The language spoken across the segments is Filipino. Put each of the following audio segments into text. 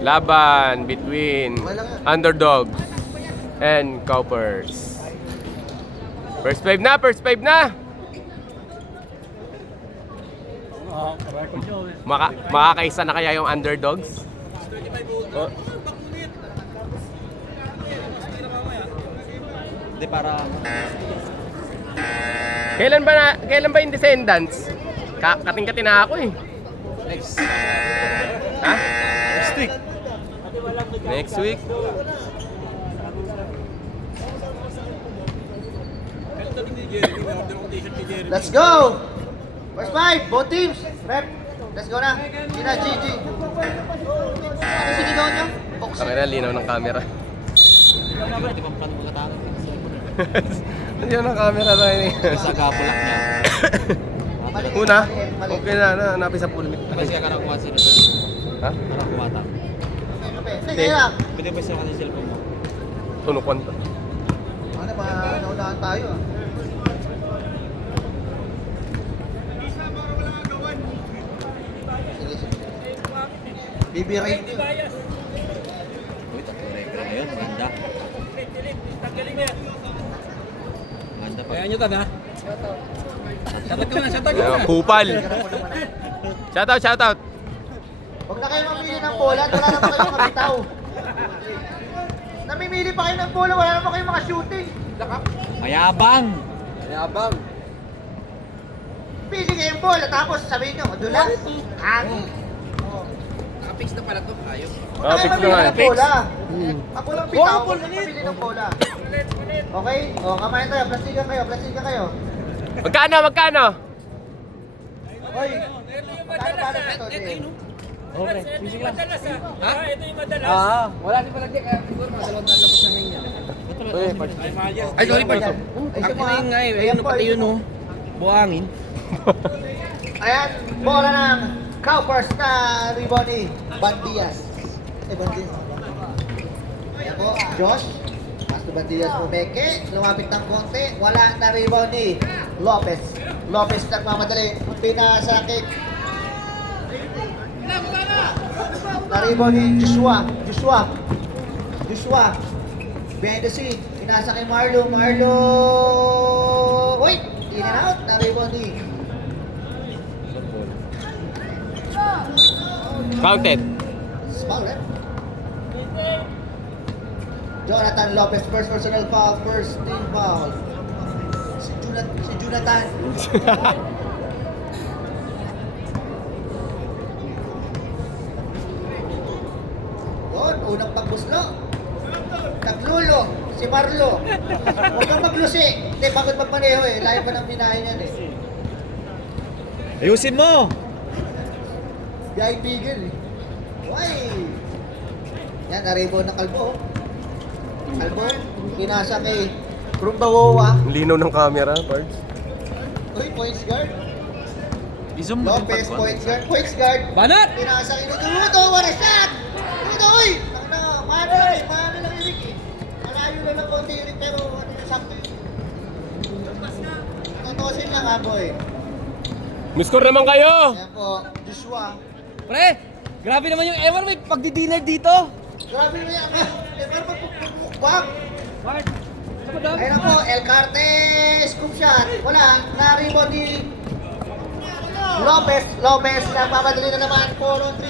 Laban between underdogs and Cowpers. First 5 na, first 5 na. Makakaisa na kaya yung underdogs? Oh. Hindi para Kailan ba yung Descendants? Kating-kating na ako eh. next Ha? week. Next week? Let's go! First 5, both teams. Rep. Let's go na. Sina, GG. Ano sinigaw niyo? Boxing. Kamera, linaw ng camera. Hindi pa plano magkatawag. Hindi yun ang camera na yun eh. Sa gapulak niya. Una, okay na, napis sa pulmit. Kasi ka nakakuha sila. Ha? Nakakuha ta. Sige lang. Pwede ba siya kasi cellphone mo? Tunukon to. Ano ba, naunahan tayo ah. Sige, sige. Bibirain ko. Uy, tatlo record na yun. Ganda. Ganda pa. Kaya nyo tan ha? Shoutout ko na, shoutout ko na. Kupal. Shoutout. Huwag na kayo mamili ng bola at wala naman kayong mga bitaw. Namimili pa kayo ng bola, wala naman kayong mga shooting. Mayabang! Mayabang. Pili kayo yung bola, tapos sabihin nyo, doon lang. Hangin. Nakapix na pala to, ayos. Huwag na kayo fix na mamili nga. ng bola. Ako lang bitaw, huwag na mamili ng bola. Okay? O, kamayan tayo, plastikan kayo. Magkano? Hoy! Magkano ito? Okay, easy lang. Ha? Ito yung madalas. Wala din pala di, kaya siguro mga 200 na po sa ngayon. Ay, sorry pa. Ako na yung ngayon, ayun pati yun oh. Buhangin. Ayan, bola ng Cowpers na Riboni Bandias. Bandias. Ayan po, Josh. Pasto Bandias po, Beke. Lumapit ng konti. Wala na Riboni. Lopez nagmamadali. Pinasakit. Nariboni, Joshua. Behind the scene. Pinasa kay Marlo. Uy! In and out. Nariboni. Counted. Foul, eh? Jonathan Lopez, first personal foul, first team foul. Si Jonathan. Yun, unang pagbuslo. Naglulo, si Marlo. Huwag kang maglusi. Hindi, bakit magmaneho eh. Layo pa ng pinahin yan eh. Ayusin mo! Yay Bigel eh. Uy! Yan, naribon ng Kalbo. Kalbo, pinasa kay Brumbawowa. Linaw ng camera, Pards. Uy, points guard. I-zoom mo Lopez, points guard. Banat! Pinasa kay Nudo, what a shot! Nudo, uy! Mano lang yung Rick eh. Malayo lang ng konti yung Rick, pero ano yung sakto yun. Tutusin lang ha, boy. Miskor naman kayo! Ayan po, Joshua. Pre, grabe naman yung Ewan, may pagdi-dinner dito. Grabe mo yan. Pero magpupukbang. Bakit? Sa madami? Ayun na po, El Carte, scoop shot. Wala, na-rebound ni Lopez, nagpapadali na naman. 4-on-3,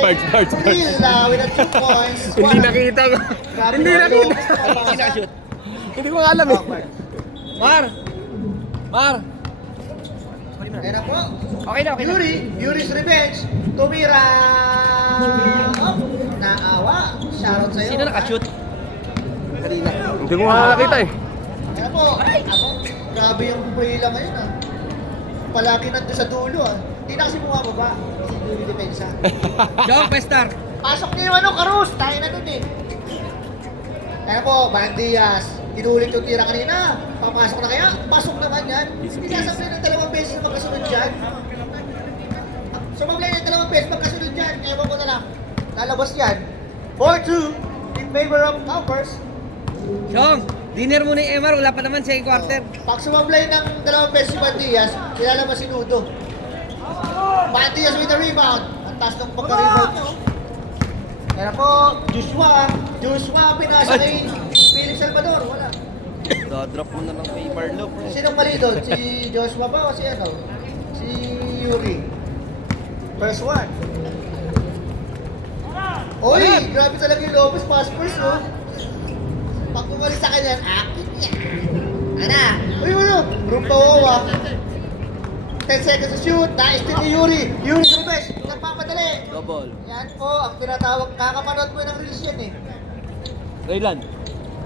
Pards. with a 2 points. Hindi nakita ko. Grabe Hindi naman nakita. yung- Sinashoot. Hindi ko alam eh. Mar! Ayun na po. Okay na. Yuri's revenge. Tumira. Oh, naawa. Shoutout sa'yo. Sino nakashoot? Kanina. Hindi ko nga nakita eh. Ayun na po. Grabe yung play lang ngayon ah. Palagi nandun sa dulo ah. Hindi na kasi bumababa. Hindi yung depensa. Jong, Pestar. Pasok niyo yung ano, Karus. Tayo na dun eh. Ayun po, Bandias. Inulit yung tira kanina. Papasok na kaya? Pasok naman yan. Hindi sasablay ng 2 beses na magkasunod dyan. Sumablay ng 2 beses magkasunod dyan. Ewan ko na lang. Lalabas yan. 4-2 in favor of Cowpers. Jong, dinner muna yung Emar, wala pa naman second quarter. Pag sumablay ng 2 beses si Bandias, nilalabas si Nudo. Bandias with the rebound. Ang taas ng pagka-rebound niya. Kaya po, Joshua, pinasa kay Felix Salvador, wala. Dadrop mo na lang kay Marlo. Sinong mali doon? Si Joshua ba o si ano? Si Yuri. First one. Oy, grabe talaga yung Lopez pass first, oh. Pag bumalik sa kanya, akit niya. Ana, uy, Rumba Wawa. 10 seconds to shoot, nais din ni Yuri. Yuri sa reverse, nagpapadali. Double. Yan po, ang tinatawag, kakapanood mo ng reels yan eh. Raylan.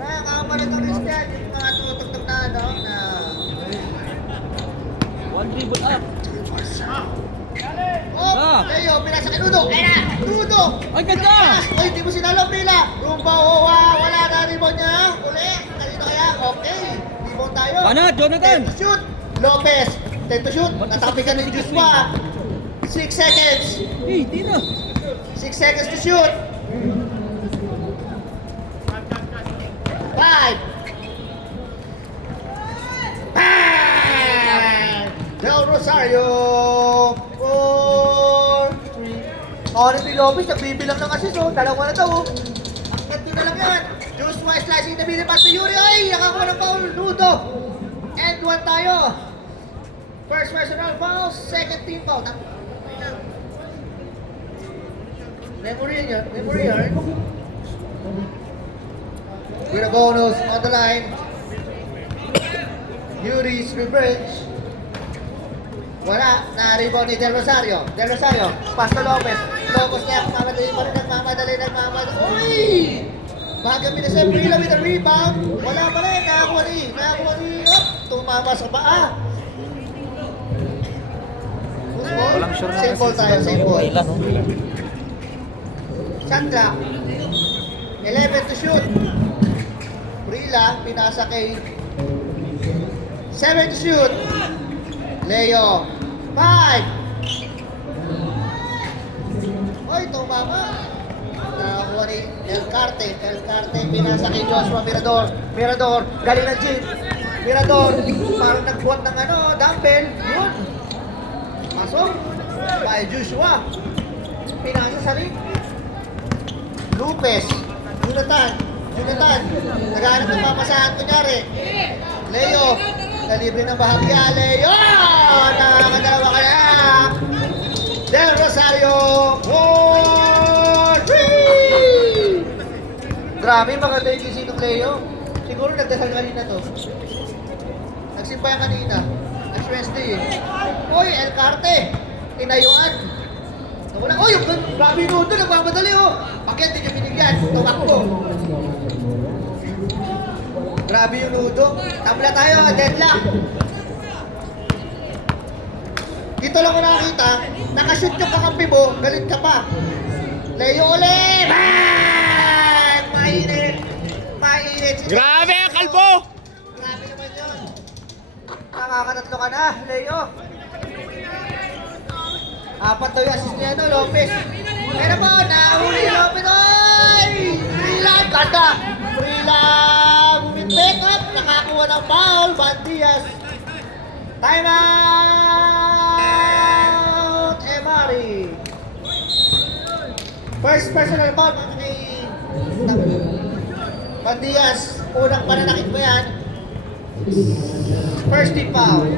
Kaya kakapanood ng reels yan, yung mga tutugtog na ano, na... One dribble up. Oh, Leo, pinasa kay Nudo. Ayun na, Nudo. Ay, ganda! Oy, di mo sinalo, Prila. Rumba, wala na rebound niya. Uli, kanino kaya? Okay, rebound tayo. Ano, Jonathan? 10 to shoot. Lopez, 10 to shoot. Natapi ka ng Joshua. 6 seconds. Hey, di na. 6 seconds to shoot. 5. Del Rosario. 4, 3. Honestly, Lopez, nagbibilang ng assist, oh. Dalawa na daw, oh. Ang ganda na lang yan. Joshua slicing na binili pass to Yuri. Ay, nakakuha ng foul. Nudo. And 1 tayo. First personal foul, second team foul. Memory yan. Viragonos on the line. Yuri's revenge. Wala, na-rebound ni Del Rosario. Del Rosario, pass to Lopez. Lopez niya, nagmamadali. Uy! Bagang minasay, Prila with a rebound. Wala pa rin, nakakuha ni. Tumama sa paa. Who's ball? Same ball tayo, same ball. Sandra, 11 to shoot. Prila, pinasa kay 7 to shoot. Leo, 5. Oy, tumama. Nakakuha ni El Carte, pinasa kay Joshua Mirador, galing ng gym. Mirador, parang nagbuhat ng dumbbell. Yun. Pasok. Kay Joshua. Pinasa sa ring. Lopez, Jonathan. Naghanap ng mamasahan kunyari. Leo, nalibre ng bahagya. Leo! Nakakadalawa ka na. Del Rosario, 4-3! Grabe, maganda yung gising ng Leo. Siguro nagdasal kanina to. Nagsimpa yan kanina. Next Wednesday eh. Uy, El Carte, inayuan. Nawala. Oh, yung grabe yung Nudo, nagmamadali oh. Bakit hindi niya binigyan? Tumakbo. Grabe yung Nudo. Tabla tayo, deadlock. Dito lang ko nakakita, nakashoot yung kakampi mo, galit ka pa. Leo ulit! Bang! Mainit. Grabe, kalbo! Grabe naman yun. Nakakatatlo ka na, Leo. Apat daw yung assist niya, Lopez. Pero po, nahuli yung Lopez. Ay! Prila, ganda! Prila, pick up, nakakuha ng foul, Bandias. Time out, Emari. First personal foul, kay Bandias. Unang pananakit mo yan. First team foul.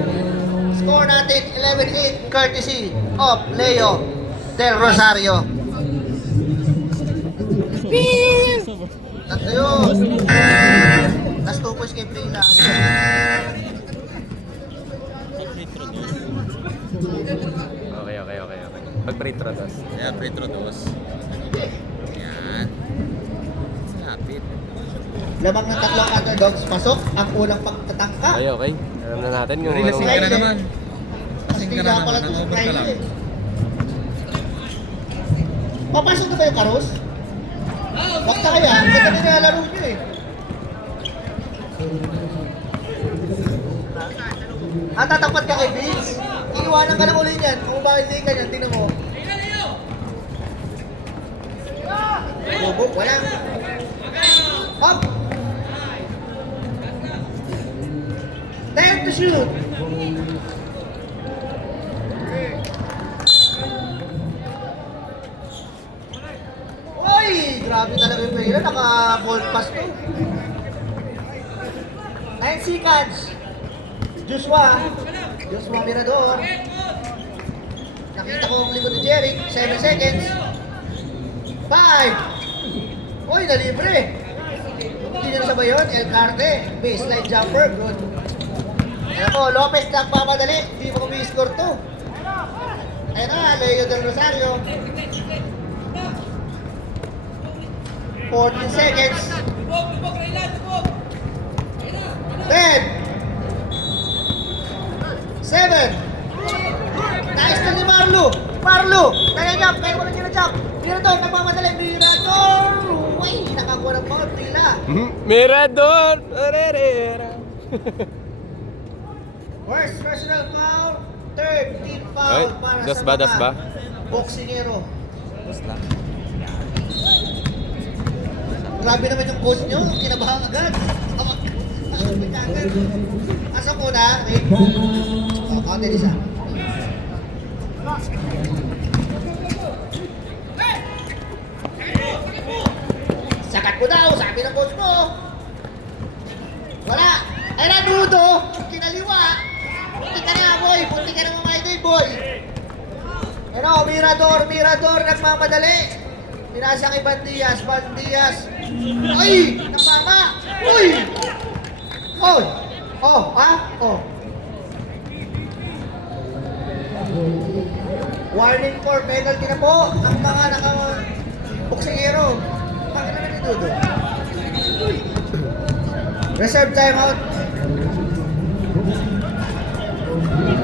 Score natin 11-8 courtesy of Leo Del Rosario. Tatlo yun. Last 2 points kay Prila. Okay. Pag-pre-throw dos. Ayan, Petro dos. Ayan. Lapit. Lamang ng tatlong underdogs pasok ang unang pagtatangka. Okay. Alam na natin kung Yuri, lasing ka na naman. Lasing ka Hindi naman. pala Nang-over ka lang. Papasok na ba yung Karos? Wag na kaya, ang ganda nila laro nyo eh. Tatakpat ka kay Vince. Iiwanan ka lang ulit yan. Kung bakit hindi ka yan, tingnan mo. Bobo, walang. Up! 10 to shoot. Oy! grabe talaga yung player. Naka-ball pass to. 9 seconds. Joshua Mirador. Nakita ko ang likod ni Jeric. 7 seconds. 5. Uy, nalibre. Hindi na sabay yun. El Carte. Baseline jumper. Good. Ayan po, Lopez nagpapadali. Hindi mo kumi-score to. Ayan na, Leo Del Rosario. 14 seconds. 10. 7. Nice na ni Marlo. Nag-jump. Kaya wala niya na-jump. Mirador, nagmamadali. Mirador. Uy, nakakuha ng foul. Tila. Mirador! Arerera. First personal foul. Third team foul Ay, para das sa ba, mga das ba? boksingero. Basta. Grabe naman yung coach nyo. Kinabahan agad. Asok muna. Wait. Oh, counter isa. Sakat mo daw, sabi ng coach mo. Wala. Ay na, Nudo. Kinaliwa. Punti ka na, boy. Punti ka na mamaydey, boy. Ano, Mirador, nagmamadali. Pinasa kay Bandias. Ay! Napama! Uy! Oh! Oh, ha? Oh. Warning for penalty na po ang mga naka-boksingero. Bakit naman ni Dudo? Reserve timeout.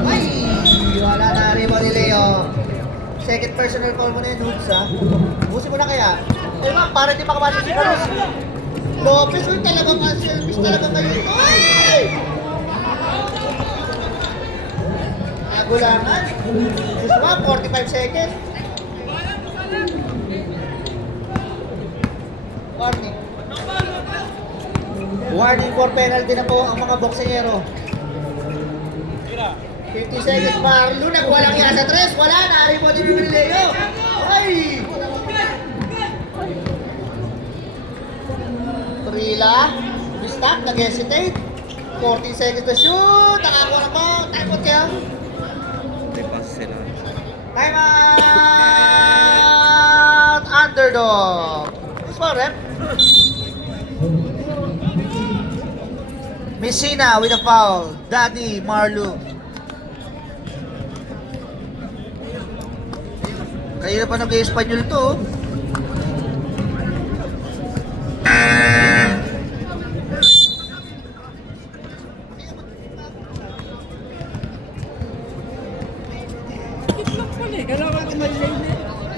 Ay! Wala na rebound ni Leo. Second personal foul mo na yun, Hoods, ha? Busin mo na kaya. Eh, ma'am, para di makapasok si Carlos. Lopez, uy, talagang unselfish talaga kayo ito. Ay! Nagulangan. Gusto mo, 45 seconds. Warning. Warning for penalty na po ang mga boksingero. 50 seconds, Marlo. Nagwalang yan sa 3. Wala na. Ari po din yung Leo. Ay! Trila. Stop. Nag-hesitate. 14 seconds to shoot. Nakakuha na po. Time out kayo. May pass sila. Time out. Underdog. This one, rep. Messina with a foul. Daddy Marlo. Kaya pa nag-Espanyol to.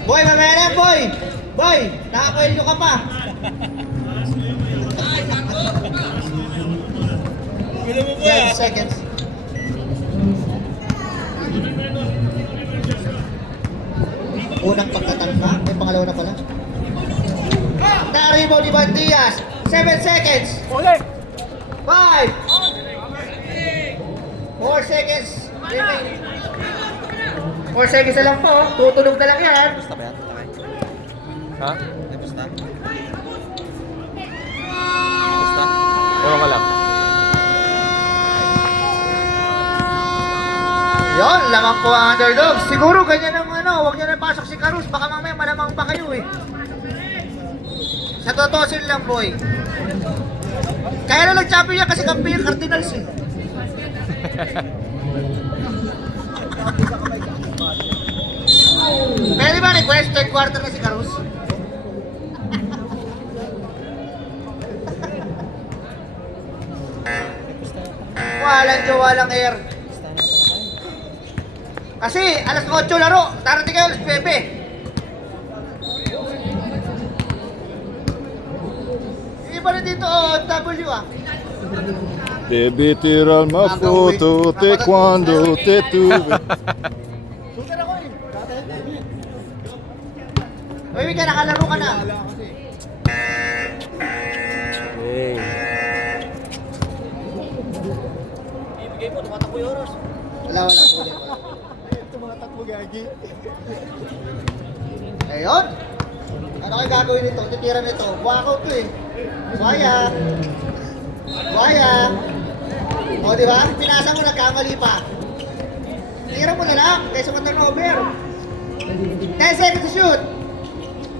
Boy, mamaya na, boy! Boy, nakakoil ka pa. Ten seconds. Unang pagkatangka, may pangalawa na pala. Na-rebound ni Bandias. 7 seconds. 5. 4 seconds. Remaining. 4 seconds na lang po. Tutunog na lang yan. Basta ba yan? Okay. Ha? Ay, basta. Ewan ko lang. Yon, lamang po ang underdog. Siguro ganyan ang huwag nyo na pasok si Carus. Baka mamaya malamang pa kayo eh. Sa totosin lang, boy. Kaya na nag-champion yan kasi kampi yung Cardinals eh. Pwede ba request third quarter na si Carus? Walang air. Kasi alas 8 laro, darating kayo alas 9. Iba na dito, W ah. Debe tirar uma foto, te quando te tuve. Sugar ako eh. Uy, Mika, nakalaro ka na. Hey. Wala. Ayun. Ano kayo gagawin nito? Titira nito. Walkout to eh. Buhaya. Buhaya. O, di ba? Pinasa mo, nagkamali pa. Tira mo na lang, kaysa mag-turnover. 10 seconds to shoot.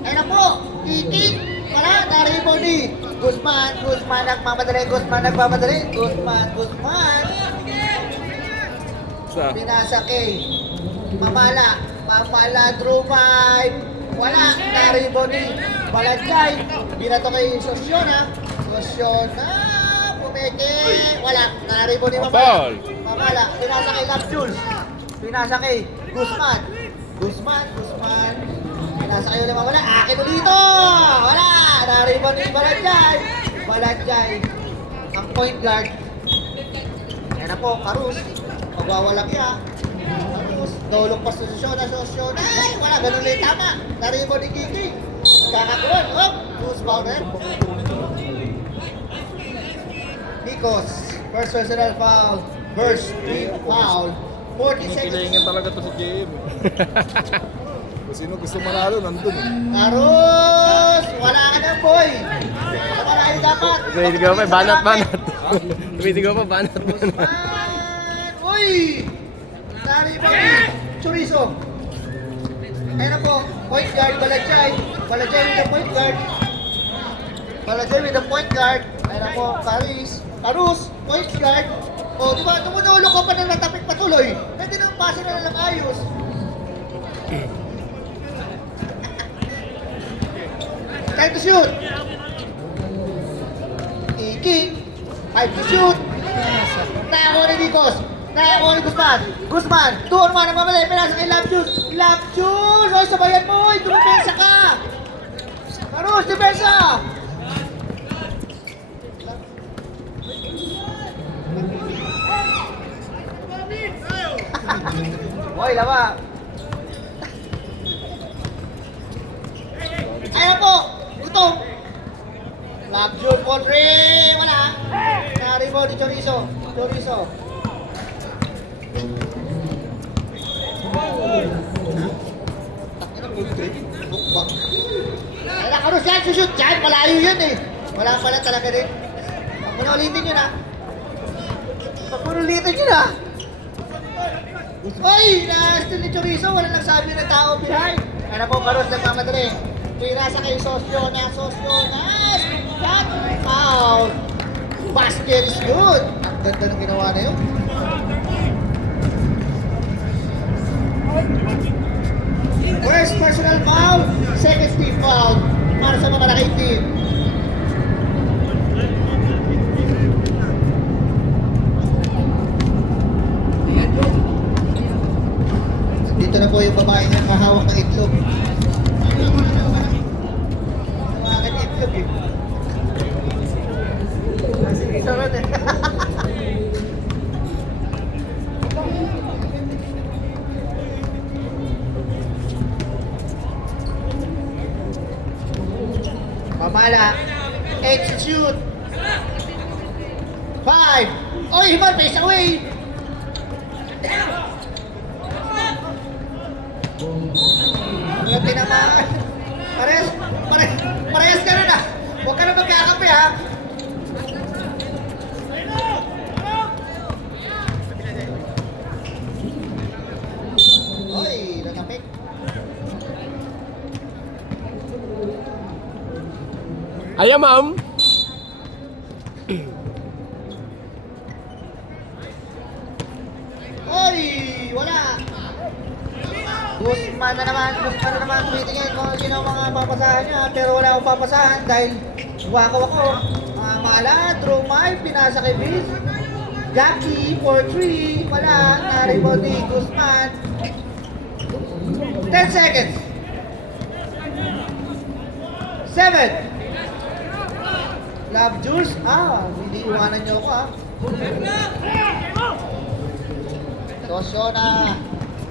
Ayun na po. Kiki. Wala, na-rebound ni Guzman. Guzman nagmamadali. Guzman nagmamadali. Guzman. Pinasa kay Mamala. Drew 5. Wala, na-rebound ni Balagay. Binato kay Sosyona. Pumeke. Wala, na-rebound ni Mamala. Pinasa kay Love Jules. Pinasa kay Guzman. Pinasa kayo naman, wala. Akin mo dito! Wala! Na-rebound ni Balagay. Ang point guard. Ayan na po, Karus. Magwawalang ya. Karus. Dolok pa sa Sosyona. Ay! Wala, ganun lang yung tama. Na-rebound ni Kiki. Kakakuan. Loose foul rin. Nikos. First personal foul. First team foul. 40 seconds. Kinahingan talaga to si JM. Kung sino gusto manalo, nandun. Karus! Wala ka na, boy! Wala kayo dapat! Tumitigaw pa, banat. Tumitigaw pa, banat. Uy! Nari pa Chorizo! Ayun na po, point guard, Balagay with the point guard. Ayun na po, Karus, point guard. O, di ba, tumunulo ka pa ng natapik patuloy. Hindi naman pasa na lang ayos. Time to shoot. Iki. 5 to shoot. Nakakuha ni Nikos. Nakakuha ni Guzman. Doon naman ang mamali. Pinasa kay Love Juice. Oy, sabayan mo. Oy, dumepensa ka. Karus, depensa. Hoy, lama. Ayan po, gutom. Love Jules Conre, wala. Naribo ni Chorizo. Ayan na, Karus yan, sushoot dyan. Malayo yun eh. Wala pala talaga din. Panulitin yun ah. Ay! Na-steal ni Chorizo, wala nagsabi ng tao behind. Ano po, Karus, nagmamadali. Pinasa kay Sosyona. Shot! Foul! Basket is good! Ang ganda ng ginawa na yun. First personal foul, second team foul. Para sa mga malaking team. Dito na po yung babae na kahawak ng itlog. Hawakan ng itlog eh. Sarap eh. Mamala. Execute. 5. Oy, Himan, face away. Yung tinamaan. Parehas ka na na. Huwag ka na magkakape ha. Oy, nakapik. Ayan, ma'am. Oy, wala. Guzman na naman tumitingin kung sino ang mga papasahan niya, pero wala akong papasahan dahil wako ako. Mala, Drew 5, pinasa kay Biz. Jackie, 4-3, wala, na-rebound ni Guzman. 10 seconds. 7. Love Jules, hindi iwanan niyo ako Sosyona.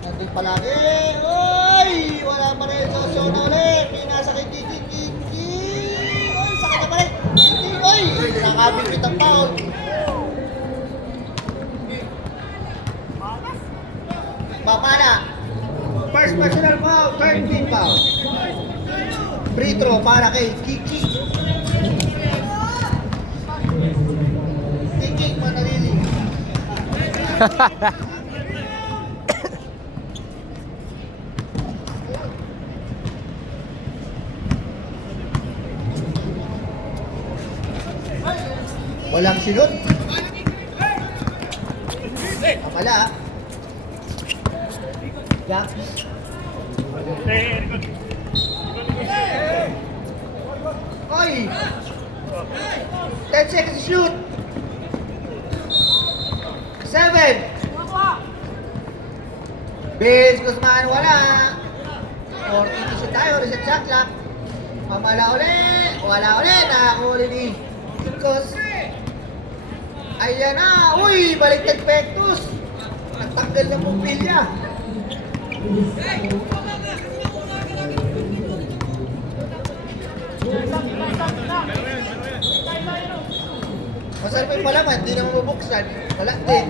Nandun palagi. Oy! Wala pa rin Sosyona ulit. Pinasa kay Kiki. Oy! Sakit na pa rin. Kiki. Oy! Nakabibit ang foul. Mamala. First personal foul. Third team foul. Free throw para kay Kiki. Kiki Manalili. Walang sinot. Kamala. Jack. Oy! 10 seconds to shoot. 7. Vince Guzman wala. 14 to shoot tayo. Reset shot clock. Mamala uli. Wala uli. Nakakuli ni Vincos. Ayan na. Uy! Baliktad Pectus. Nagtanggal ng pumilya. Masarap yung malaman, hindi naman mabuksan. Wala din.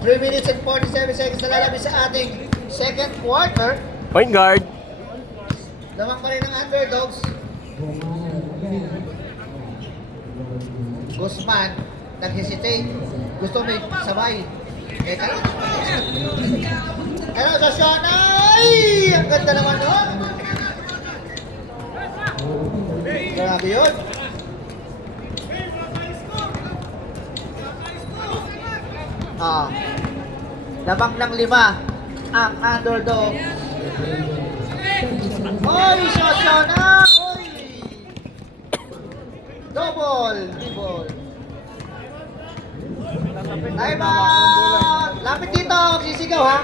3 minutes and 47 seconds na lalabis sa ating second quarter. Point guard. Lamang pa rin ang underdogs. Guzman, nag-hesitate. Gusto may sabay. Teka lang. Ano sa shot? Ay! Ang ganda naman nun. Grabe yun. Lamang ng 5 ang underdog. Oy! Shot na! Oy! Double! Time out! Lapit dito! Sisigaw ha!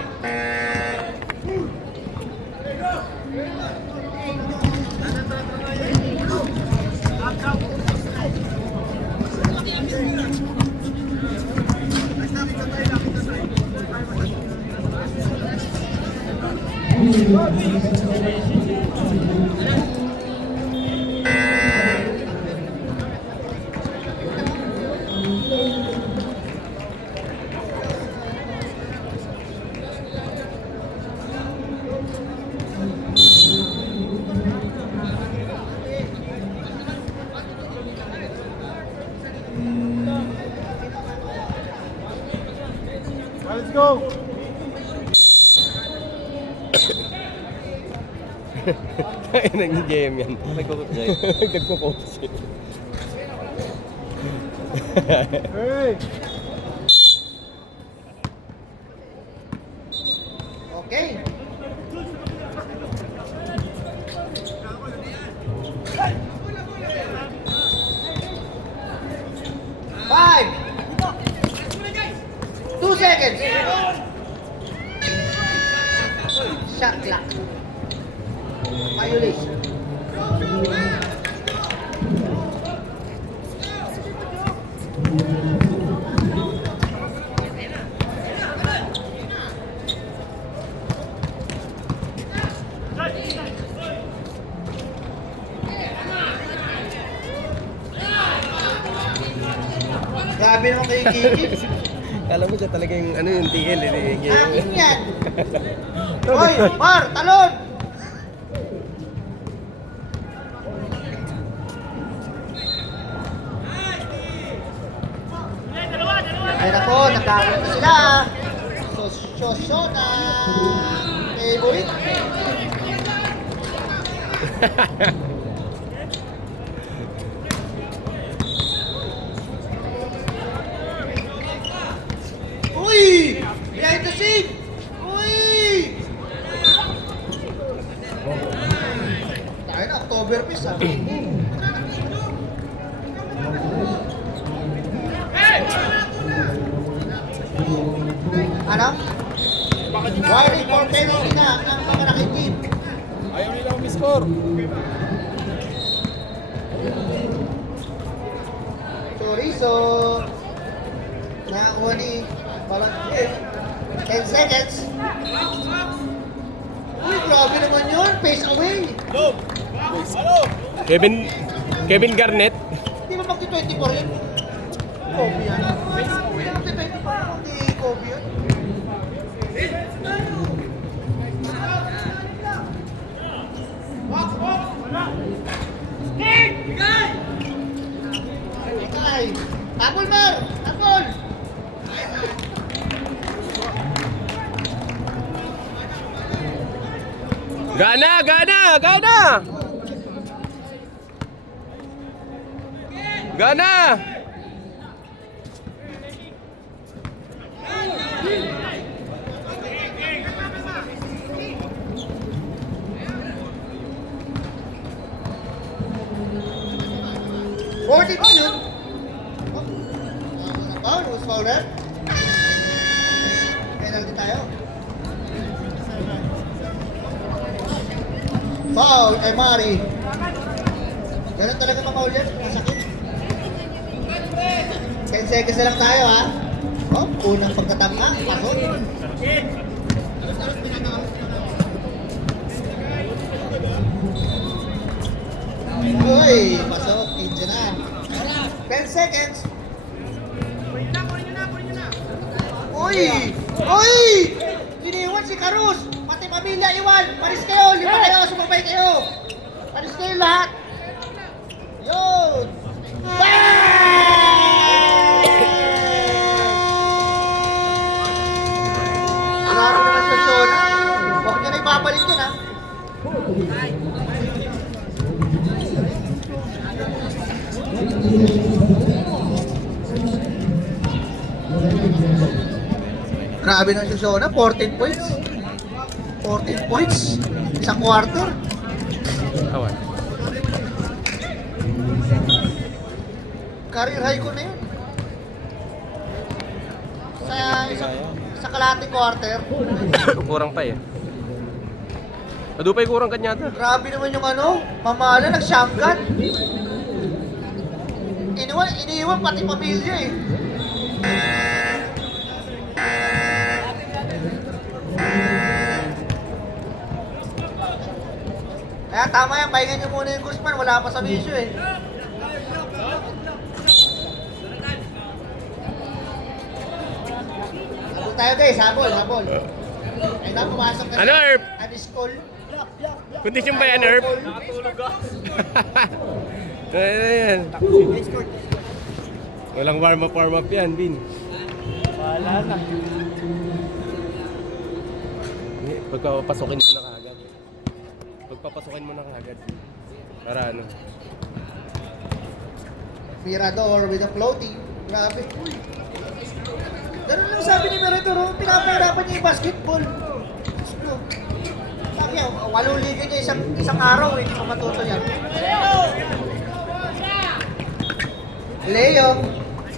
Let's go! Kaya nag-game yan. Nagpo-coach. Hey! Okay. Five. 2 seconds. Shot clock. Violation. Grabe naman kay Kiki. Kala mo siya talagang ano yung TL eh. Akin yan. Hoy, Mar, talon! Ay nako, nagkakaroon na sila. So na favorite. Uy! Behind the scene! Uy! Tayo na, October Fest ah. Ano? Why for penalty na ang mga nakikip? Ayaw nila umiscore. Chorizo. Nakakuha ni Balat 10 seconds. Uy, grabe naman yun. Pace away. Kevin Garnett. Hindi ba magti-24 yun? Kobe yan. Hindi magti-24 yun. Hindi ko. Kobe yun. Ay, tapol Mar! Tapol! Gana, gana, gana! Gana! Fourteen yun. Foul, who's foul red? Penalty tayo. Foul kay Mari. Ganun talaga makaul yan. Masakit. 10 seconds na lang tayo ha. Oh, unang pagtatama. Pasok. Uy, pasok. Inja na. 10 seconds. Uy! Uy! Iniwan si Carus! Pati pamilya iwan! Paris kayo! Lima kayo! Sumabay kayo! Paris kayo lahat! Yun! Marami naman sa Shona. Huwag niyo na ibabalik yun ha. Grabe na si Shona, 14 points. 14 points. Isang quarter. Awan. Career high ko na yun. Sa kalahating quarter. Kurang pa eh. Adupay kurang kanya to. Grabe naman yung ano, mamala, nag-shotgun. Iniwan pati pamilya eh. Kaya tama yan, pahingan nyo muna yung Guzman, wala pa sa issue eh. Habol tayo guys, habol. Ay na, pumasok na. Ano, Herb? Aniscol. Kondisyon ba yan, Herb? Ayan. Walang warm up yan, Bin. Wala na. Pagpapasukin mo na kaagad. Pagpapasukin mo na kaagad. Para ano. Mirador with a floating. Grabe. Ganun lang sabi ni Mirador, oh, pinapahirapan niya yung basketball. Gusto. Sabi niya, 8 liga niya isang araw, hindi ko matuto yan. Leo,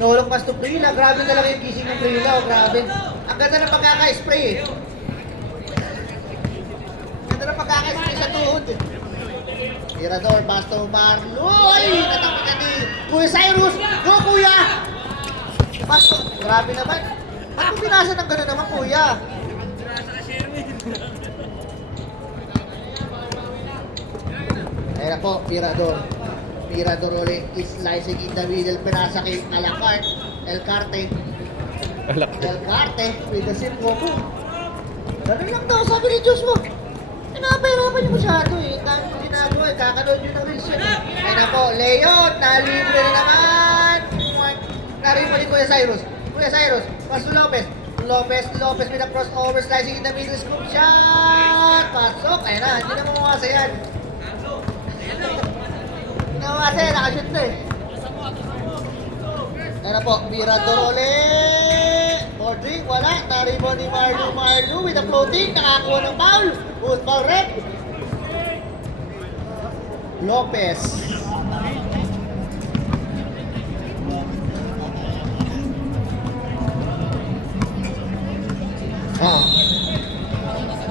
nolong pas to Prila. Grabe talaga yung gising ng Prila, oh, grabe. Ang ganda ng pagkaka-spray eh. Ang ganda ng pagkaka-spray sa tuhod eh. Mirador, pass to Marloy! Natapos na ni Kuya Cyrus! Go, Kuya! Pass to... Grabe naman. Ba't mo binasa ng gano'n naman, Kuya? Ayan na po, Mirador. Mirador ulit is slicing in the middle. Pinasa kay Alacart. El Carte with the sip mo. Ganun lang daw, sabi ni Joshua. Pinapahirapan niyo masyado eh. Dahil mo ginagawa eh. Kakanood nyo ng reels yun. Ayan na po, Leon. Nalibre na naman. Naripa ni Kuya Cyrus. Kuya Cyrus, pass to Lopez. Lopez with a crossover slicing in the middle. Scoop shot. Pasok. Ayan na, hindi na mamawasa yan. Namasa yan, nakashoot na eh. Ayan na po, Mirador ulit. Bordering, wala. Naribo ni Marlu with a floating. Nakakuha ng foul. Good foul rep. Lopez.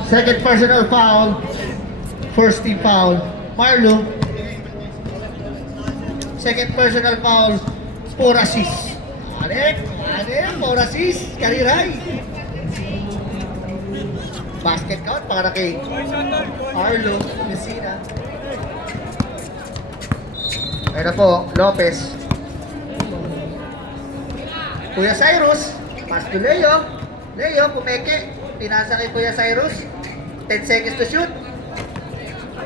Second personal foul. First team foul. Marlo. Second personal foul. Porasis. Alek, Porasis. Kariray. Basket count para kay Arlo Messina. Ayun na po, Lopez. Kuya Cyrus. Pass to Leo. Leo, pumeke. Pinasa kay Kuya Cyrus. 10 seconds to shoot.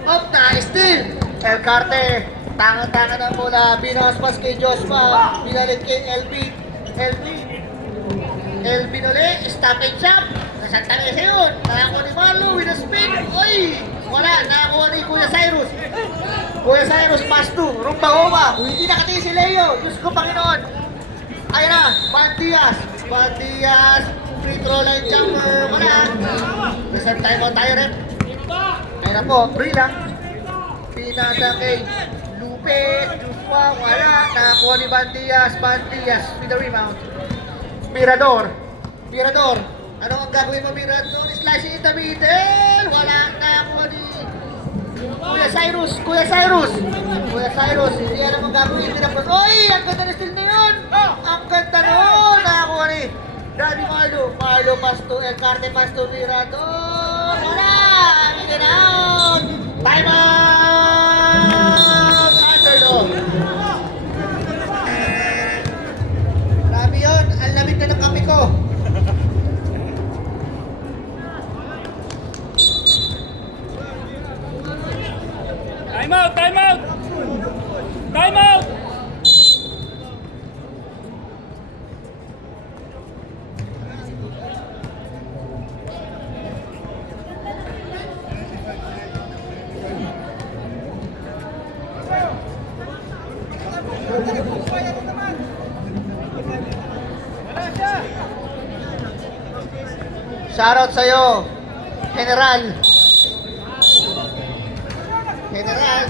Up na, steal. El Carte. Tangan-tangan na mula. Binaspas kay Joshua. Binalit kay LB. LB ulit. Stop and shot. Nasanta na yun. Nakakuha ni Marlo with a spin. Uy! Wala. Nakakuha ni Kuya Cyrus. Kuya Cyrus, pass to. Rumba Homa. Hindi nakatingin si Leo. Diyos ko, Panginoon. Ayun na. Bandias. Free throw line jumper. Wala. Reserve timeout tayo rin. Ayun na po. Free lang. Pinasa kay Lupet. Joshua. Wala. Nakakuha ni Bandias with the rebound. Mirador. Ano ang gagawin mo, Mirador? Slashing in the middle. Wala. Nakakuha ni Kuya Cyrus, hindi alam ang gagawin nila. Oy, ang ganda na steal na yun! Ang ganda nun! Nakakuha ni Daddy Marlo pass to El Carte, pass to Mirador. Wala! Bigyan out! Time out! Underdog! Grabe yun! Ang lamig na ng kape ko! Time out! Shoutout sa'yo, General,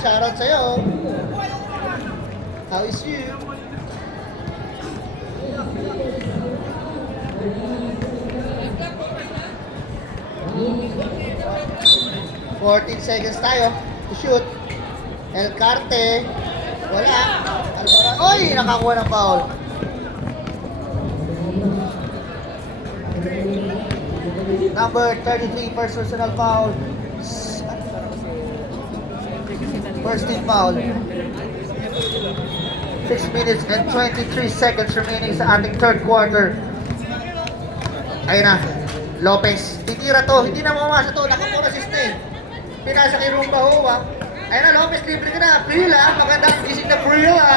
shoutout sa'yo. How is you? $14 seconds tayo to shoot. El Carte. Wala. Oy! Nakakuha ng foul. Number 33, personal foul. First team foul. 6 minutes and 23 seconds remaining sa ating third quarter. Ayun na. Lopez. Titira to. Hindi na mamasa to. Nakaporasis na eh. Pinasa kay Rumba Hoa. Ayun na, Lopez. Libre ka na. Prila. Magandang gising na Prila.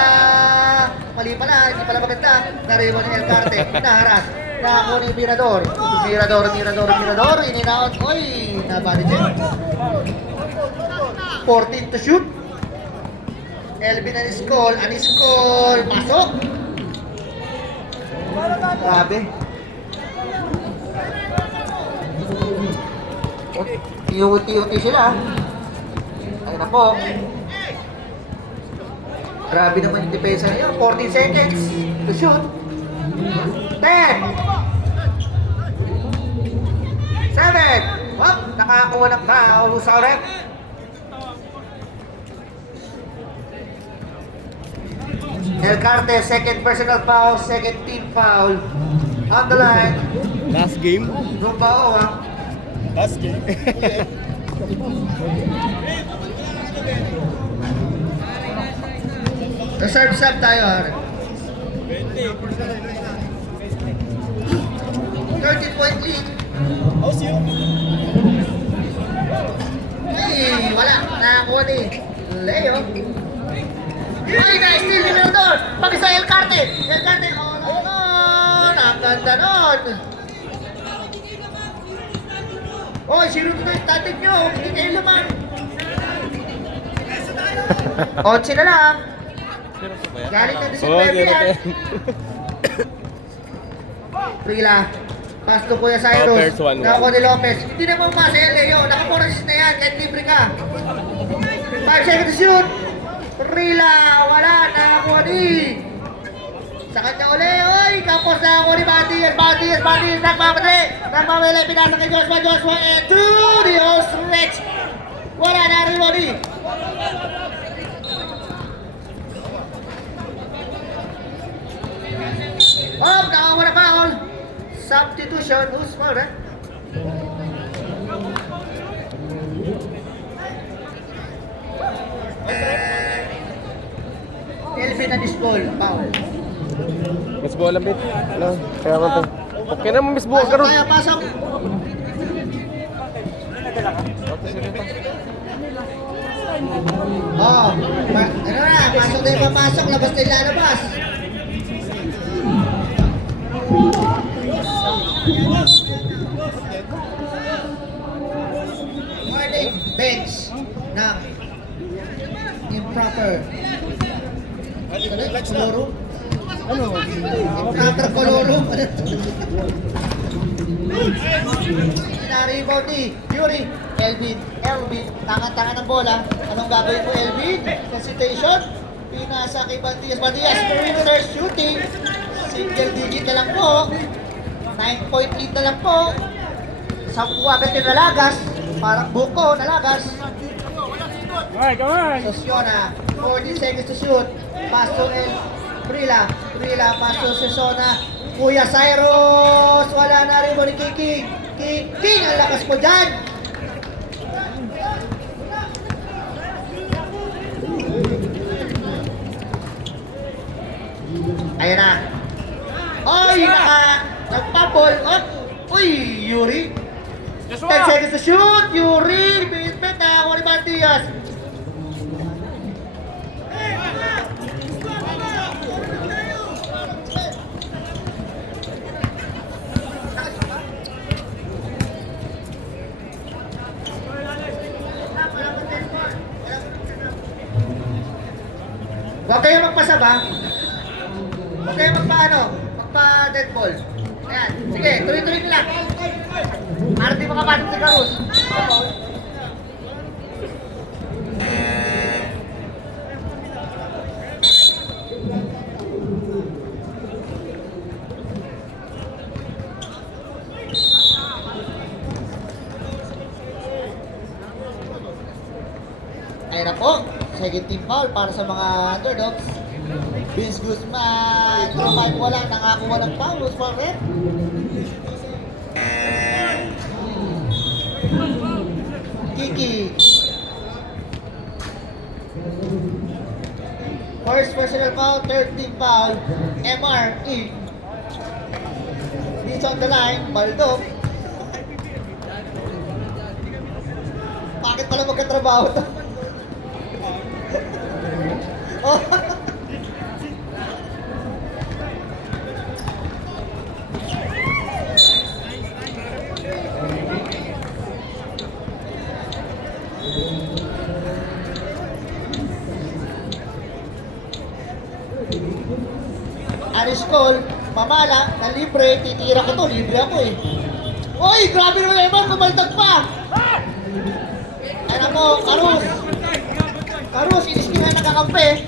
Mali pala. Hindi pala maganda. Nariwan ni El Carte. Naharas. Nakakuha ni Mirador. Mirador. Ininaot. Oy! Nabali check. 14 to shoot. Elvin Aniskol. Pasok. Grabe. Iuti-uti sila. Ayun na po. Grabe naman yung depensa niya. 14 seconds to shoot. 10 7 Wap! Nakakuha ng foul sa ref. El Carte, second personal foul, second team foul. On the line. Last game? Rumba Hoa. Last game. Reserve sub tayo. 13-point lead. Ay, wala. Nakakuha ni Leo. Ay, na-steal ni Mirador. Pag-isa El Carte. Ang ganda nun. Oy, si Ruto na yung tatid nyo. Hindi kayo laman. 11 na lang. Galing na 19 yan. Prila. Pass to Kuya Cyrus. Nakakuha ni Lopez. Hindi naman masaya Leo. Nakaporasis na yan. Kahit libre ka. 5 seconds to shoot. Prila. Wala. Nakakuha ni. Sa kanya uli. Oy. Kapos na ako ni Bandias. Nagmamadali. Pinasa kay Joshua. And to the stretch. Wala na rin ni. Oh, nakakuha na foul. Substitution. Who's foul, eh? Elvin Aniskol. Foul. Mas bola bit. Ano? Kaya mo to. Okay naman, Miss Buwag Pasok karon. tayo, pasok. Oh, ano na, pasok na yung papasok, labas na yung lalabas. Morning bench ng improper. Kolorum? Ano? Improper kolorum. Rebound ni Yuri. Elvin, tangan-tangan ng bola. Anong gagawin mo, Elvin? Hesitation. Pinasa kay Bandias. Bandias, perimeter shooting. Single digit na lang po. 9.8 na lang po. 10 agad yung nalagas. Parang buko, nalagas. Sosiona, 14 seconds to shoot. Pass to Brila. Pass to Sosona. Kuya Cyrus, wala na rin mo ni King. King, ang lakas mo dyan. Ayan na. Oy, nagpapol. Uy, Yuri. 10 seconds to shoot. Yuri, pinipit na. Juan Bandias. Huwag kayo magpasaba. Huwag kayo magpa-dead ball. Ayan, sige, tuloy-tuloy nila. Para di makapasok si Carus. Ayan na po, second team foul para sa mga underdogs. Vince Guzman, 2-5 wala, nakakuha ng foul, was for red. Kiki. First personal foul, third team foul, MRE. He's on the line, Baldo. Bakit pala magkatrabaho to? Oh. Aris Cole, mamala, na libre, titira ko to, libre ako eh. Uy, grabe naman Eman, kumaldag pa! Ay nako, Carus, iniskihan na kakampi.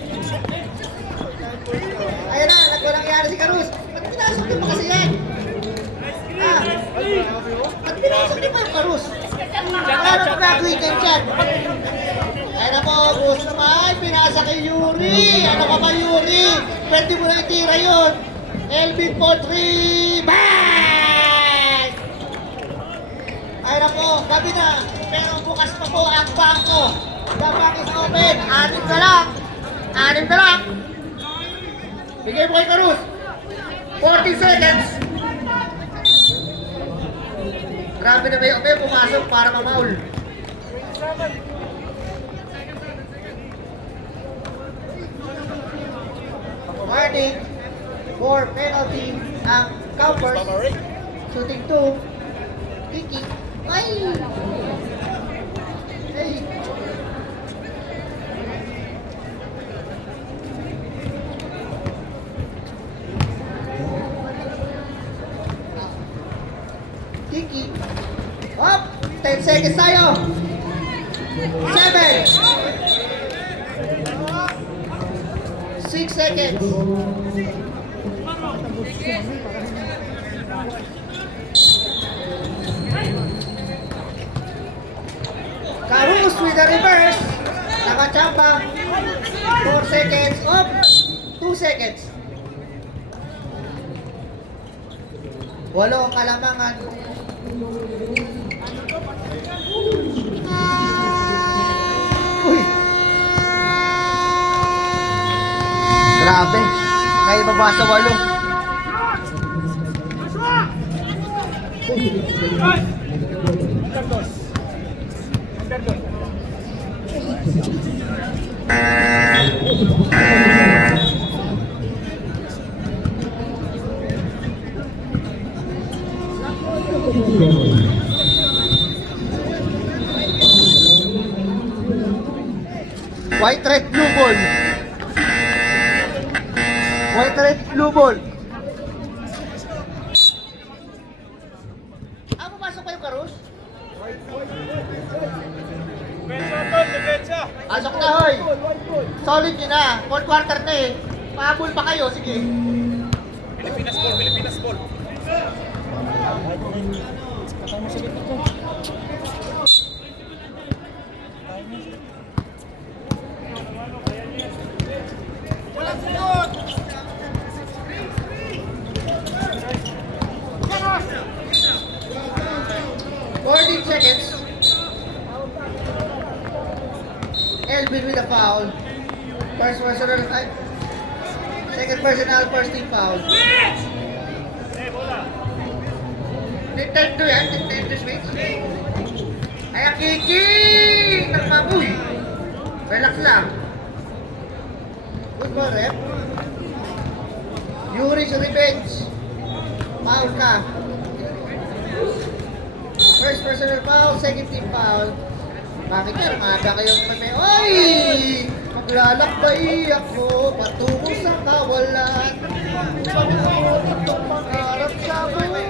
Ayan na, nagwalang iyari si Carus. Ba't pinasok niyo pa kasi yan? Ba't pinasok niyo pa yung Carus? Wala na pag-gagawin yan dyan. Ayan na po, Gus naman, pinasa kay Yuri. Ano ka ba Yuri? Pwede mo na itira yun. Elvin po, 3. Bang! Ayan na po, gabi na. Pero bukas pa po ang bangko. The bank is open. 6 na lang. Bigay mo kay Carus. 40 seconds. Grabe na may pumasok para mamaul. Warning. For penalty ang Cowboys. Shooting 2. Kiki. Ay! Ay! Kiki. Up! 10 seconds tayo. 7. 6 seconds. Carus with the reverse. Nakachamba. 4 seconds. Up. 2 seconds. 8 ang kalamangan. Uy! Grabe. Ngayon babasa 8. White, red, blue ball. White, red, blue ball. Ah, pumasok pa yung Karus? Asok na, hoy. Solid yun na. Fourth quarter na eh. Pahabol pa kayo, sige. Pilipinas ball. Seconds. Elvin with a foul. First personal, second personal, first team foul. Nintendo yan, Nintendo Switch. Ay, ang Kiki! Nagmaboy. Relax lang. Good ball, rep. Yuri's revenge. Foul ka. First personal foul, second team foul. Bakit yan? Maaga kayong may... Oy! Maglalakbay ako patungo sa kawalan. Pagkakulit itong pangarap sa buhay.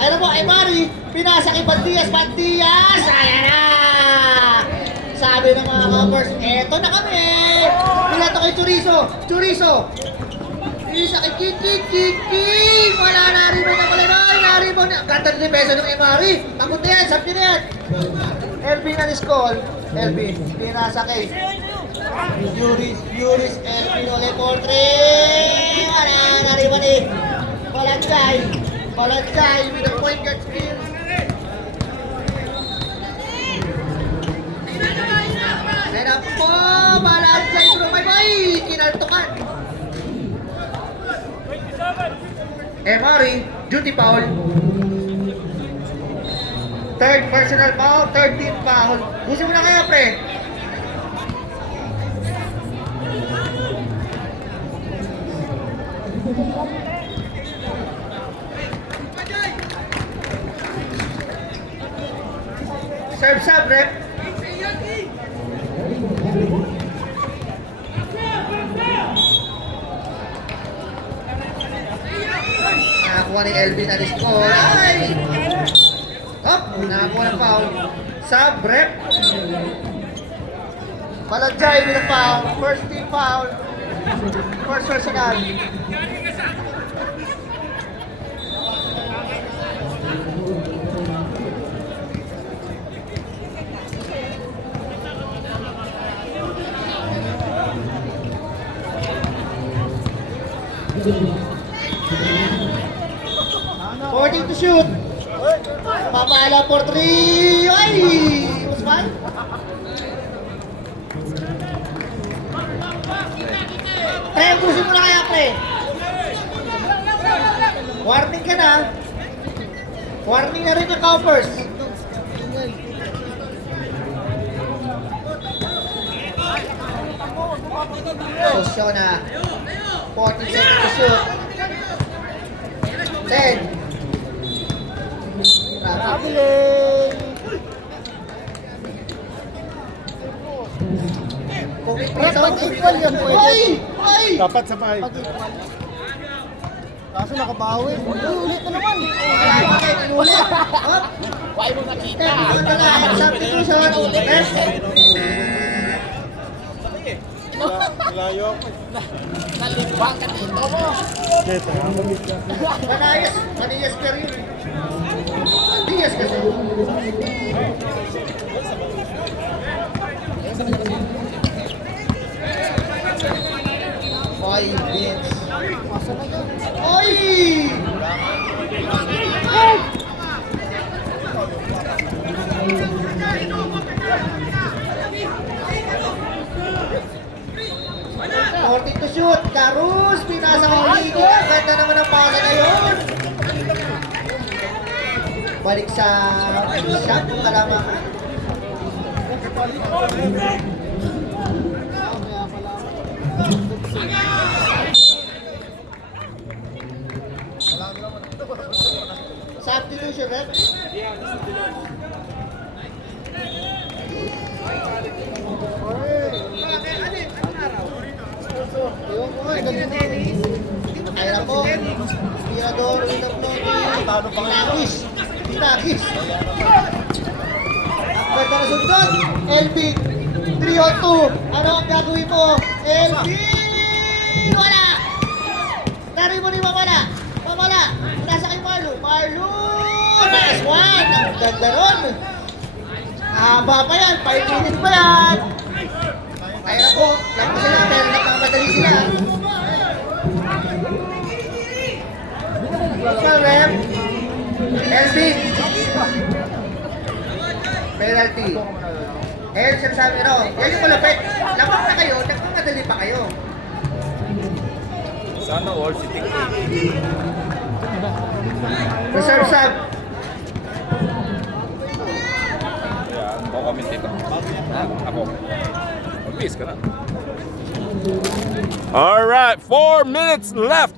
Alam mo, ay Mari, pinasa kay Bandias! Ayan na! Sabi ng mga covers, eto na kami! Pila to kay Chorizo! Isa kay Kiki! Wala na rebound na pala na! Ganda na peso ng Emari! Takot na yan! Sabi na yan! Elvin na call. Elvin, pinasa kay Yuris, Elvin ulit for 3! Wala na rebound eh! Balansay with the point guard skill! Set up po! Balansay from my boy! Kinaltukan! Emari, duty foul. Third personal foul, third team foul. Busin mo na kaya, pre. Serve sub, rep. Nakakuha ni Elvin na score. Ay! Hop! Nakakuha ng foul. Sub, rep. Balanjay with a foul. First team foul. First personal. Forty to shoot. Papala for 3. Ay! Usman? Pre, ubusin mo na kaya, pre. Warning ka na. Warning na rin ang Cowpers. So, na. 40 seconds to shoot. 10. Traffic. Pag-equal yan pwede. Ay! Dapat sabay. Kaso nakabawi. Ulit na naman. Ulit. Why mo nakita? Substitution. Layo. Nalibang ka dito mo. Maniyas ka rin. Maniyas kasi. 5 minutes. Oy! shoot. Carus, pinasa kay Ricky. Ang ganda naman ang pasa na yun. Balik sa shot ng Kalamangan. Substitution, rep. Ayan po. Tirador with the flow. Pinagis. Pinagis. Ganda na sundot. Elvin. 3-on-2. Ano ang gagawin mo? Elvin! Wala! Tari mo ni Mamala. Mamala. Nasa kay Marlo. Marlo! Nice one! Ang ganda ron. Haba pa yan. 5 minutes pa yan. Kaya na po. Lang sila. Pero nagmamadali sila. Sir Rem. Elvin. Penalty. Eh, sinasabi no. Yan yung malapit. Lamang na kayo. Nagmamadali pa kayo. Sana all si Reserve sub. Mau comment dito? Ako. Mag-peace ka na. Alright, 4 minutes left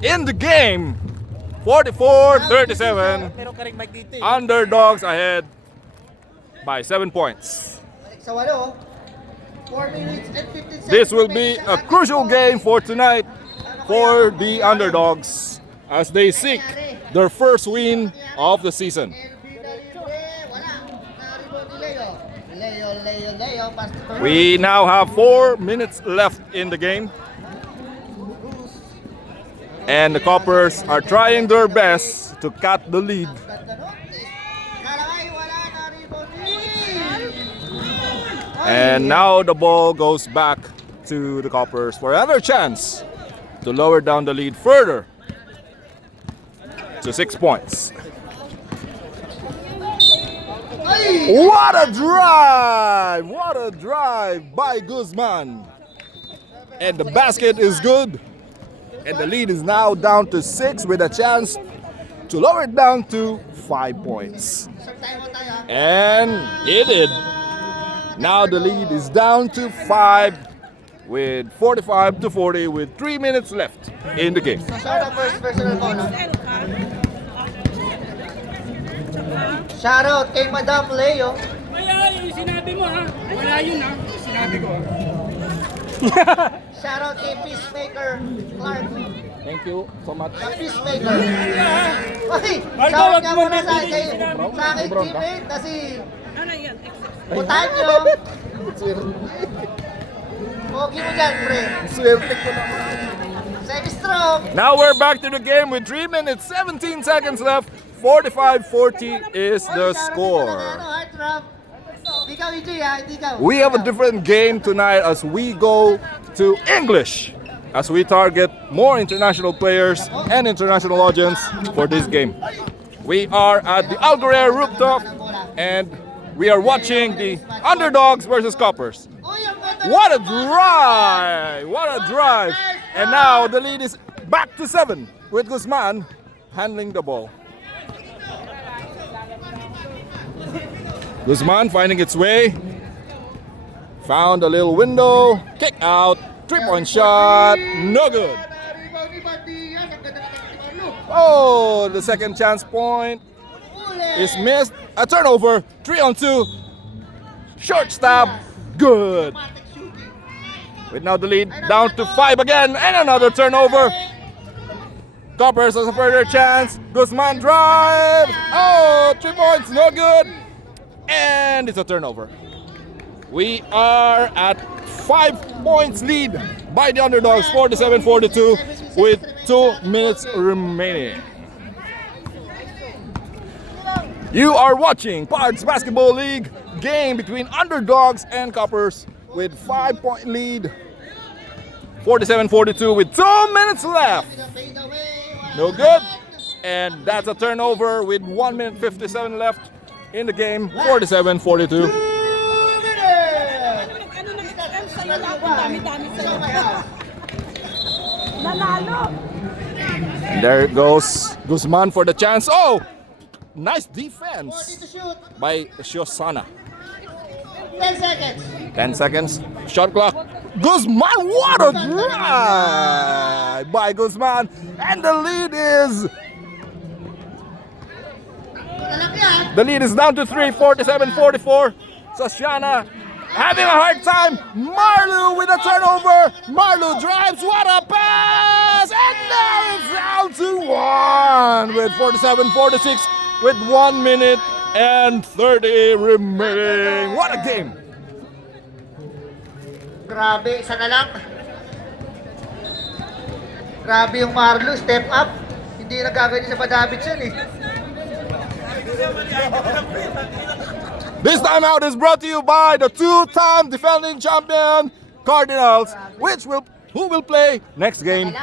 in the game. 44-37. Pero karing mic dito eh. Underdogs ahead by 7 points. Balik sa walo. 4 minutes and 15 seconds. This will be a crucial game for tonight for the underdogs as they seek their first win of the season. We now have 4 minutes left in the game. And the Coppers are trying their best to cut the lead. And now the ball goes back to the Coppers for another chance to lower down the lead further to 6 points. What a drive! What a drive by Guzman. And the basket is good. And the lead is now down to 6 with a chance to lower it down to 5 points. And it did. Now the lead is down to 5 with 45-40 with 3 minutes left in the game. Shout out kay Madam Leo. Maya, yung sinabi mo ha. Wala yun ha. Yung sinabi ko ha. Shout out kay Peacemaker Clark. Thank you so much. Ang Peacemaker. Ay, Marco, shout wag nga mo muna na sa akin. sinabi. Sa akin teammate na si Ano yan? Butanyo. Pogi mo dyan, pre. Semi strong. Now we're back to the game with 3 minutes 17 seconds left. 45-40 is the score. We have a different game tonight as we go to English, as we target more international players and international audience for this game. We are at the Algorea rooftop and we are watching the underdogs versus Coppers. What a drive! What a drive! And now the lead is back to 7 with Guzman handling the ball. Guzman finding its way. Found a little window. Kick out. 3-point shot. No good. Oh, the second chance point is missed. A turnover. 3-on-2. Short stab. Good. With now the lead down to 5 again. And another turnover. Coppers has a further chance. Guzman drive. Oh, 3 points. No good. And it's a turnover. We are at 5 points lead by the underdogs, 47-42, with 2 minutes remaining. You are watching Parks Basketball League game between underdogs and Coppers with 5-point lead, 47-42 with 2 minutes left. No good. And that's a turnover with 1 minute 57 left in the game, 47-42. brought to you by So My House. And there it goes. Guzman for the chance. Oh! Nice 40 defense to shoot. by Shiosana. 10 seconds. 10 seconds. Shot clock. Guzman, what a drive by Guzman. And the lead is Malaki ah. down to 3, 47-44. Sasiana having a hard time. Marlu with a turnover. Marlu drives. What a pass! And now it's down to 1 with 47-46 with 1 minute and 30 remaining. What a game! Grabe, isa na lang. Grabe yung Marlo, step up. Hindi nagaganyan sa Padabits yun eh. This timeout is brought to you by the two-time defending champion Cardinals, who will play next game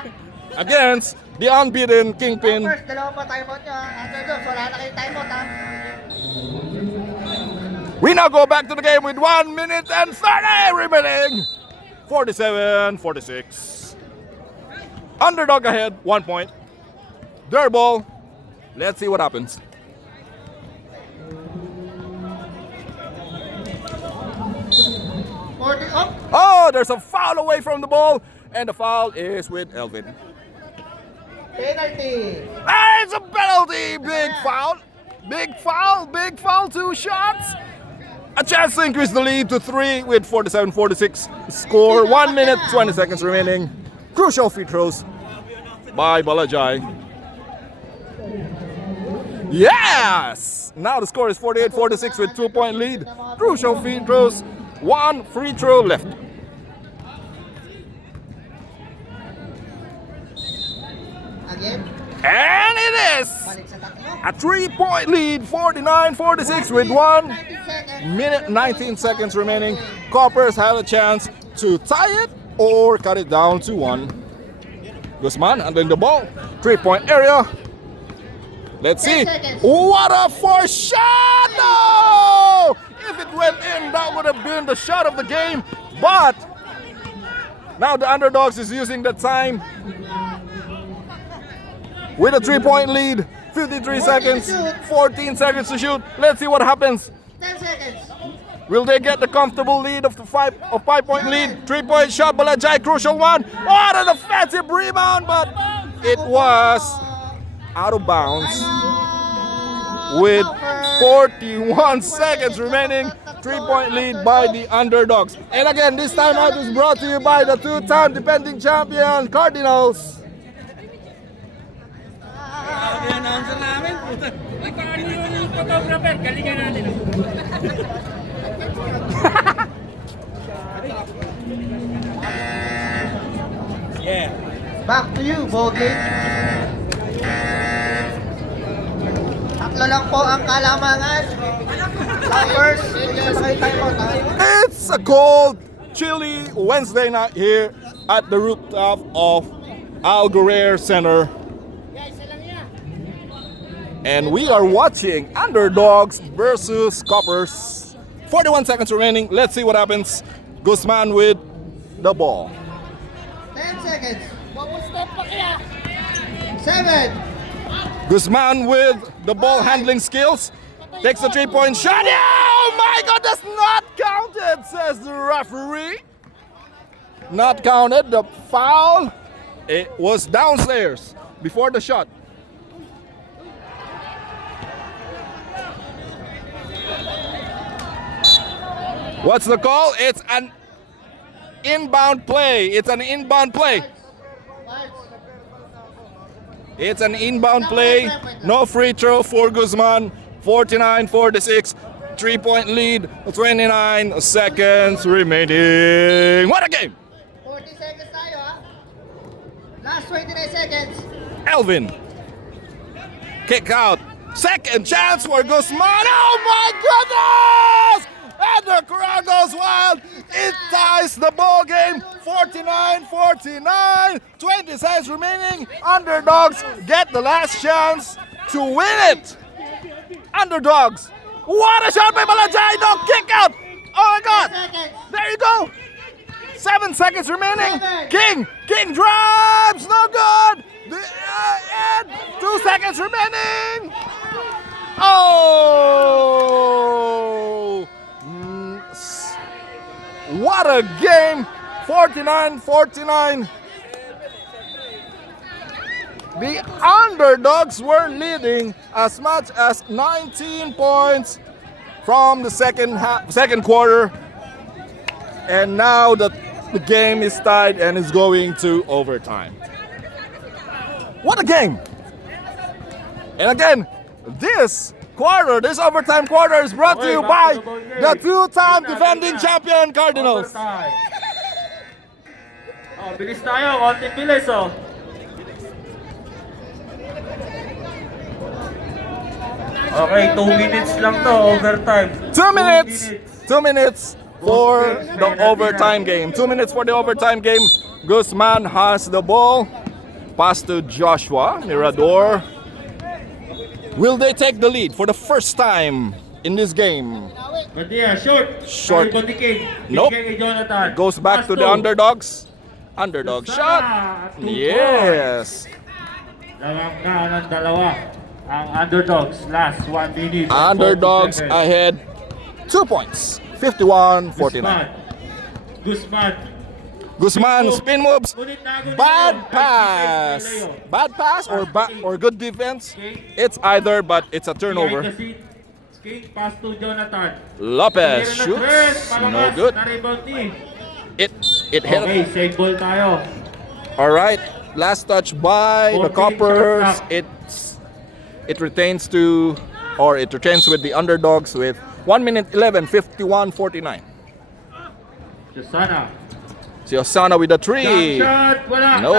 against the unbeaten Kingpin. First, dalawa pa timeout nyo ha. Underdogs, wala na kayong timeout ha. We now go back to the game with 1 minute and 30 remaining. 47-46. Underdog ahead, 1 point. Their ball. Let's see what happens. Up. Oh, there's a foul away from the ball, and the foul is with Elvin. Penalty. Ah, it's a penalty! Big foul. Big foul, 2 shots. A chance to increase the lead to 3 with 47-46 score. 1 minute, 20 seconds remaining. Crucial free throws by Balajai. Yes! Now the score is 48-46 with 2-point lead. Crucial free throws. 1 free throw left. Again. And it is Balik sa tatlo. a 3-point lead, 49-46 with 1 19 seconds. minute 19 seconds remaining. Coppers have a chance to tie it or cut it down to 1. Guzman handling the ball. 3-point area. Let's see. 10 seconds. What a force shot! No! If it went in, that would have been the shot of the game. But now the Underdogs is using the time with a 3-point lead. 53 seconds, 14 seconds to shoot. Let's see what happens. 10 seconds. Will they get the comfortable lead of the 5-point lead? 3-point shot, Balajai, crucial one. What an offensive rebound, but it was out of bounds with 41 seconds remaining. 3-point lead by the Underdogs. And again, this timeout is brought to you by the two-time defending champion Cardinals. Announcer namin, puta. Ay, paano yung photographer? Galingan natin. Yeah. Back to you, Bogey. Tatlo lang po ang kalamangan. Lovers, timeout ha. It's a cold, chilly Wednesday night here at the rooftop of Al Ghurair Center. And we are watching Underdogs versus Coppers. 41 seconds remaining. Let's see what happens. Guzman with the ball. 10 seconds. 7. Guzman with the ball handling skills. Takes a 3-point shot. Oh my God, that's not counted, says the referee. Not counted. The foul, it was downstairs before the shot. What's the call? It's an inbound play. It's an inbound play. It's an inbound play. No free throw for Guzman. 49-46. 3-point lead. 29 seconds remaining. What a game! 40 seconds tayo ha. Last 29 seconds. Elvin. Kick out. Second chance for Guzman. Oh my goodness! And the crowd goes wild. It ties the ball game. 49-49. 20 seconds remaining. Underdogs get the last chance to win it. Underdogs. What a shot by Balajai. No kick out. Oh my God. 10 seconds. There you go. 7 seconds remaining. 7. King drives. No good. And 2 seconds remaining. Oh! What a game. 49-49. The underdogs were leading as much as 19 points from the second quarter, and now the game is tied and is going to overtime. What a game! And again, this overtime quarter is brought to you by the two-time defending champion Cardinals. Oh, bilis tayo, konting bilis oh. Okay, 2 minutes lang to, overtime. 2 minutes. 2 minutes for the overtime game. 2 minutes for the overtime game. Guzman has the ball. Pass to Joshua Mirador. Will they take the lead for the first time in this game? Badia, short. Short. Nope. Jonathan. Goes back to the underdogs. Underdog shot. Yes. Dalawang na ng dalawa. Ang underdogs, last 1 minute. Underdogs ahead 2 points. 51-49. Guzman spin moves. Bad pass. Bad pass or good defense. It's either, but it's a turnover. King pass to Jonathan. Lopez shoots. No good. It hit. Okay, save ball tayo. All right. Last touch by the 14 Coppers. shot It retains with the underdogs with 1 minute 11, 51-49. Siosana with a three. Shot, wala. No.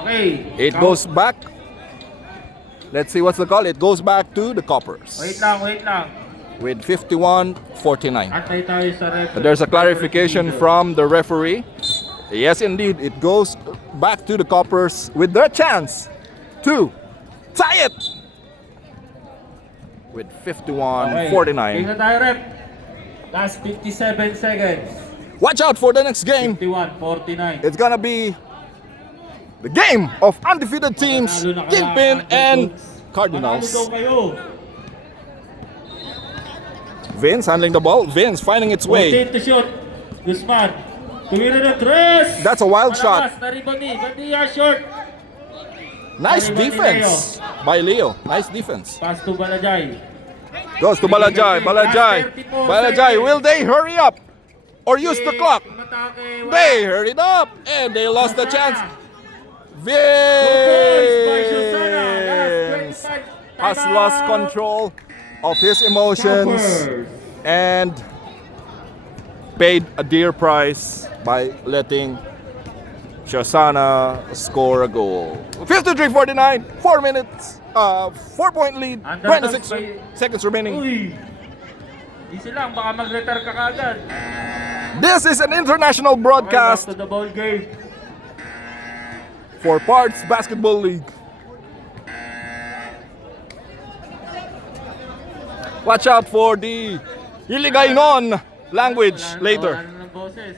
Okay. It goes back. Let's see what's the call. It goes back to the Coppers Wait lang. with 51-49. Antay tayo sa ref. There's a clarification from the referee. Yes, indeed. It goes back to the Coppers with their chance to tie it with 51-49. Tingnan tayo, ref. Last 57 seconds. Watch out for the next game. 51-49. It's gonna be the game of undefeated teams, Kingpin and Cardinals. Manalo daw kayo. Vince handling the ball. Vince finding its way. Rotate to shoot. Guzman. Tumira ng tres. That's a wild shot. Naribon ni. Badia short. Nice defense by Leo. Nice defense. Pass to Balajay. Goes to Balajay. Balajay. Will they hurry up or use the clock? They hurried up and they lost the chance. Vince has lost control of his emotions and paid a dear price by letting Siosana score a goal. 53-49, 4 minutes, 4-point lead, 26 seconds remaining. Uy! Easy lang, baka mag-retire ka kagad. This is an international broadcast To the ball game. for Parts Basketball League. Watch out for the Hiligaynon language later. Wala na ng boses.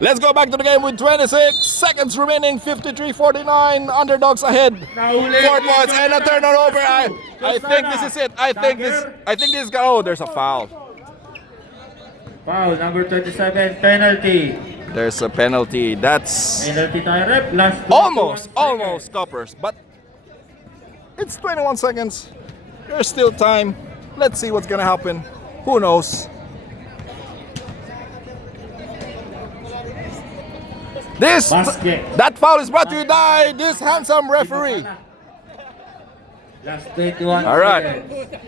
Let's go back to the game with 26 seconds remaining. 53-49. Underdogs ahead. 4 points and a turnover. I think this is it. I think this is. Oh, there's a foul. Foul, number 27, penalty. There's a penalty. That's Penalty tayo, rep. Last 21 almost Coppers, but it's 21 seconds. There's still time. Let's see what's gonna happen. Who knows? That foul is brought to you by this handsome referee. Last 21 All right. seconds.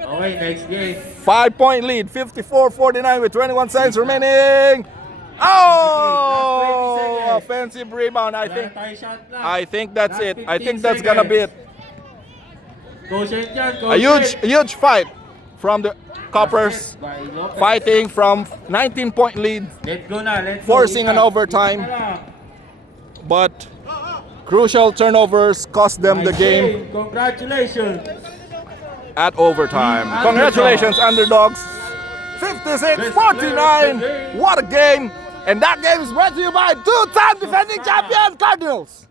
Okay, next game. 5-point lead, 54-49 with 21 seconds remaining. Oh, offensive rebound. I think that's it. I think that's gonna be it. A huge fight from the Coppers, fighting from 19-point lead, Let's go na, let's go. forcing an overtime, but crucial turnovers cost them the game Congratulations. at overtime. Congratulations, underdogs. 56-49. What a game. And that game is brought to you by two-time defending champion Cardinals.